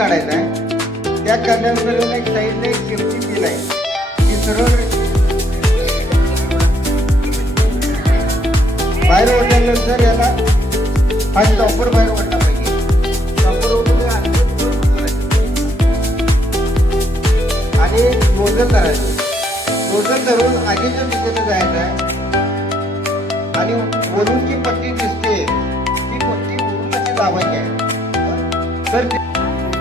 काढायचा आहे. त्या काढल्यानंतर एक साईडला एक सेफ्टी पिन आहे ती सरळ बाहेर ओढल्यानंतर याला हा स्टॉपर बाहेर ओढला पाहिजे. स्टॉपर ओढून आणि नोजल करायचं. नोजल धरून आगीच्या दिशेने जायचं आहे आणि वरून जी पट्टी दिसते ती पट्टी वरून अशी लावायची आहे. तर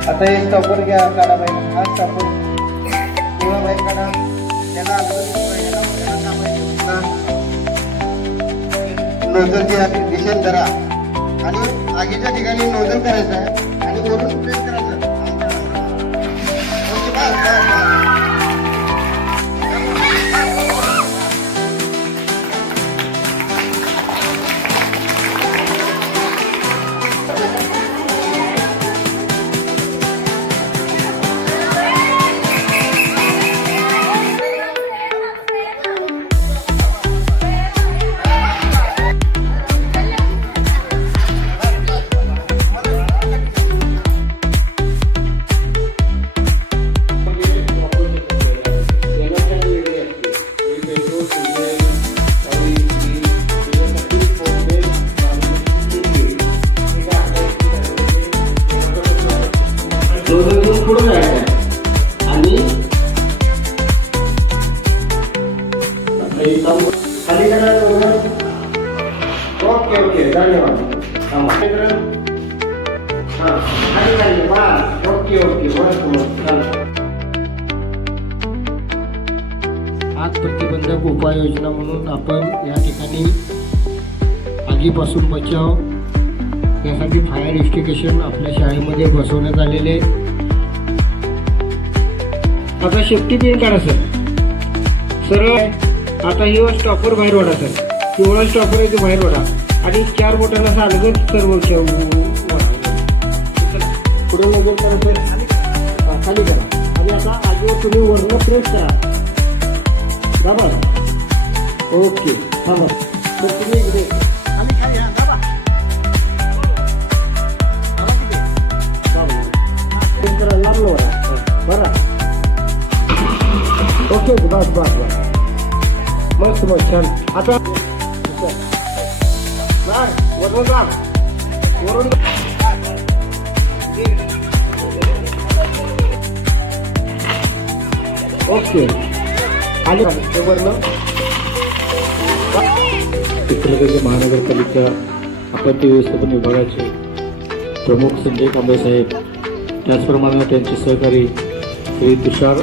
आता हे स्टॉपर घ्या, काढा बाहेर. हा स्टॉपर किंवा बाहेर काढा. त्याला नोजलच्या दिशेने धरा आणि आगीच्या ठिकाणी नोजल करायचं आहे आणि वरून प्रेस करायचं. पुढे जायचं आणि खाली करायला. ओके ओके धन्यवाद. खाली खाली बस. ओके ओके बस. आग प्रतिबंधक उपाययोजना म्हणून आपण या ठिकाणी आगीपासून बचाव यासाठी फायर एक्स्टिंग्विशर आपल्या शाळेमध्ये बसवण्यात आलेले. आता सेफ्टी पिन काढा सर. सरळ आता ही स्टॉपर बाहेर ओढा सर. पिवळा स्टॉपर आहे ते बाहेर ओढा आणि 4 बोटांना सारखं सर्व पुढे वगैरे करा सर. खाली करा आणि आता आगीवर तुम्ही वर्ण प्रेस करा. दाबा. ओके थांबा. तर तुम्ही इकडे लागलो बरं. ओके बस बस बस. मस्त मस्त छान. आता वरून वरून ओके आले वर्ण. चित्रकूट महानगरपालिका आपत्ती व्यवस्थापन विभागाचे प्रमुख संजय कांबळे साहेब, त्याचप्रमाणे त्यांचे सहकारी श्री तुषार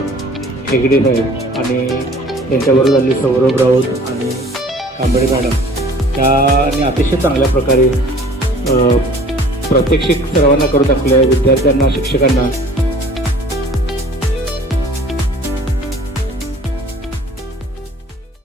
हेगडे साहेब आणि त्यांच्याबरोबर झालेले सौरभ राऊत आणि कांबळे मॅडम, त्याने अतिशय चांगल्या प्रकारे प्रात्यक्षिक सर्वांना करून दाखवल्या. विद्यार्थ्यांना, शिक्षकांना